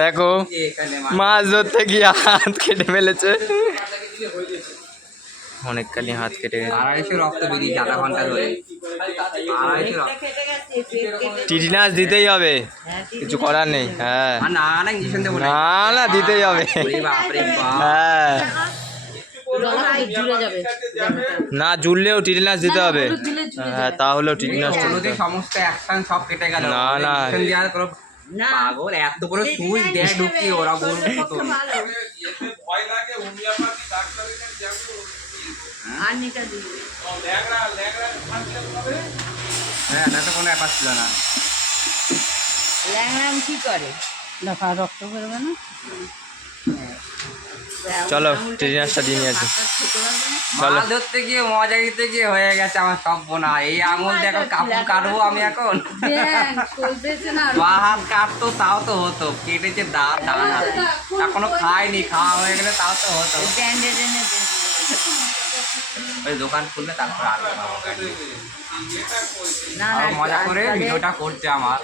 দেখো মাছ ধরতে গিয়ে হাত কেটে ফেলেছে, অনেকখানি হাত কেটে গেছে। 250 রক্ত বেরিয়েছে আধা ঘন্টা ধরে। 250 রক্ত। টিটিনাস দিতেই হবে, কিছু করার নেই। হ্যাঁ আর না না ইঞ্জেকশন দেবো না না দিতেই হবে। ওরে বাপরে বাপ। হ্যাঁ না জুড়লেও টিটিনাস দিতে হবে। হ্যাঁ তাহলেও টিটিনাস হলুদে সমস্ত অ্যাকশন সব কেটে গেল। না, না। ইঞ্জেকশন দেওয়ার কোনো পাগল এত বড় সুই দেয় ঢুকিয়ে ওরা গরুর মতন। হ্যাঁ না তো কোনো ব্যাপার ছিল না। কি করে রক্ত বেরোবে না। চলো টিটিনাসটা দিয়ে নিয়ে আসি। মাছ ধরতে গিয়ে মজা দিতে গিয়ে হয়ে গেছে আমার সব বোনা। এই আঙুল দিয়ে এখন কাপড় কাটবো আমি এখন। বা হাত কাটতো তাও তো হতো, কেটেছে ডান হাত। এখনো খাইনি, খাওয়া হয়ে গেলে তাও তো হতো। ওই দোকান খুললে তারপর আরো মজা করে ভিডিওটা করছে আমার।